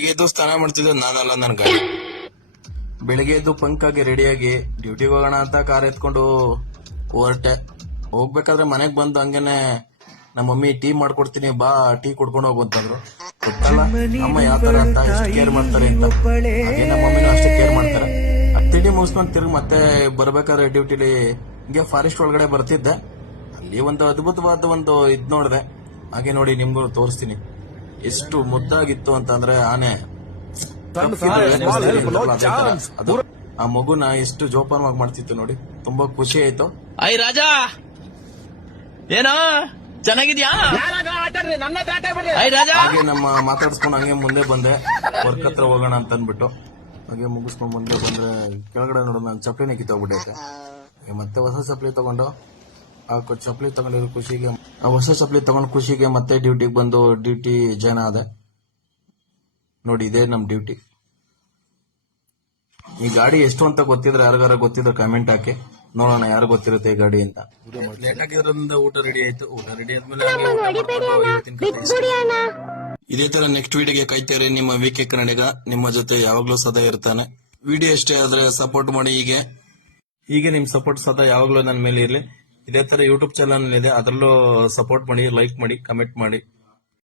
ಬೆಳಿಗ್ಗೆ ಎದ್ದು ಸ್ನಾನ ಮಾಡ್ತಿದ್ದೆ ನಾನಲ್ಲ ನನ್ ಗಾಡಿ. ಬೆಳಿಗ್ಗೆ ಎದ್ದು ಪಂಕ್ ಆಗಿ ರೆಡಿಯಾಗಿ ಡ್ಯೂಟಿಗೆ ಹೋಗೋಣ ಅಂತ ಕಾರ್ ಎತ್ಕೊಂಡು ಹೊರಟೆ. ಹೋಗ್ಬೇಕಾದ್ರೆ ಮನೆಗ್ ಬಂದು ಹಂಗೇನೆ ನಮ್ಮ ಮಮ್ಮಿ ಟೀ ಮಾಡ್ಕೊಡ್ತೀನಿ ಬಾ ಟೀ ಕುಡ್ಕೊಂಡು ಹೋಗು ಅಂತಂದ್ರು. ಗೊತ್ತಲ್ಲ ಅಮ್ಮ ಯಾವ ತರ ಅಂತ ಎಷ್ಟು ಕೇರ್ ಮಾಡ್ತಾರೆ ಅಂತ. ಹಾಗೆ ನಮ್ಮ ಮಮ್ಮಿನೂ ಅಷ್ಟೇ ಕೇರ್ ಮಾಡ್ತಾರೆ. ತಿಂಡಿ ಮುಗಿಸ್ಕೊಂಡು ತಿರ್ಗಿ ಮತ್ತೆ ಬರ್ಬೇಕಾದ್ರೆ ಡ್ಯೂಟಿಲಿ ಹಿಂಗೆ ಫಾರೆಸ್ಟ್ ಒಳಗಡೆ ಬರ್ತಿದ್ದೆ. ಅಲ್ಲಿ ಒಂದು ಅದ್ಭುತವಾದ ಒಂದು ಇದ್ ನೋಡಿದೆ. ಹಾಗೆ ನೋಡಿ ನಿಮ್ಗೂ ತೋರಿಸ್ತೀನಿ ಎಷ್ಟು ಮುದ್ದಾಗಿತ್ತು ಅಂತಂದ್ರೆ ಆನೆ ಅದು ಆ ಮಗುನ ಎಷ್ಟು ಜೋಪಾನವಾಗಿ ಮಾಡ್ತಿತ್ತು ನೋಡಿ. ತುಂಬಾ ಖುಷಿ ಆಯ್ತು. ಐ ರಾಜಾ ಏನೋ ಚೆನ್ನಾಗಿದ್ಯಾ? ಐ ರಾಜಾ ಹಾಗೆ ನಮ್ಮ ಮಾತಾಡ್ಸ್ಕೊಂಡು ಹಂಗೆ ಮುಂದೆ ಬಂದೆ. ವರ್ಕ್ ಹತ್ರ ಹೋಗೋಣ ಅಂತ ಅಂದ್ಬಿಟ್ಟು ಹಾಗೆ ಮುಗಿಸ್ಕೊಂಡು ಮುಂದೆ ಬಂದ್ರೆ ಕೆಳಗಡೆ ನೋಡೋದು ನಾನು ಚಪ್ಪಲಿನೇ ಕಿತ್ತೋಗ್ಬಿಟ್ಟೈತೆ. ಮತ್ತೆ ಹೊಸ ಚಪ್ಪಲಿ ತಗೊಂಡು ಆ ಚಪ್ಪಲಿ ತಗೊಂಡಿರೋ ಖುಷಿಗೆ ಆ ಹೊಸ ಚಪ್ಪಲಿ ತಗೊಂಡು ಖುಷಿಗೆ ಮತ್ತೆ ಡ್ಯೂಟಿಗೆ ಬಂದು ಡ್ಯೂಟಿ ಜಾಯ್ನ್ ಆದೆ. ನೋಡಿ ಇದೇ ನಮ್ ಡ್ಯೂಟಿ. ಈ ಗಾಡಿ ಎಷ್ಟು ಅಂತ ಗೊತ್ತಿದ್ರೆ ಯಾರಿಗಾರ ಗೊತ್ತಿದ್ರೆ ಕಮೆಂಟ್ ಹಾಕಿ ನೋಡೋಣ ಯಾರು ಗೊತ್ತಿರುತ್ತೆ ಈ ಗಾಡಿ ಅಂತ. ಲೇಟ್ ಆಗಿರೋದ್ರಿಂದ ಊಟ ರೆಡಿ ಆಯ್ತು. ಊಟ ರೆಡಿ ಆದ್ಮೇಲೆ ಇದೇ ತರ ನೆಕ್ಸ್ಟ್ ವಿಡಿಯೋಗೆ ಕಾಯ್ತಾರೆ. ನಿಮ್ಮ ವಿಕೆ ಕನ್ನಡಿಗ ನಿಮ್ಮ ಜೊತೆ ಯಾವಾಗ್ಲೂ ಸದಾ ಇರ್ತಾನೆ. ವಿಡಿಯೋ ಇಷ್ಟೇ ಆದ್ರೆ ಸಪೋರ್ಟ್ ಮಾಡಿ. ಹೀಗೆ ನಿಮ್ ಸಪೋರ್ಟ್ ಸದಾ ಯಾವಾಗ್ಲೂ ನನ್ನ ಮೇಲೆ ಇರ್ಲಿ. ಇದೇ ತರ ಯೂಟ್ಯೂಬ್ ಚಾನಲ್ ಇದೆ, ಅದರಲ್ಲೂ ಸಪೋರ್ಟ್ ಮಾಡಿ, ಲೈಕ್ ಮಾಡಿ, ಕಮೆಂಟ್ ಮಾಡಿ.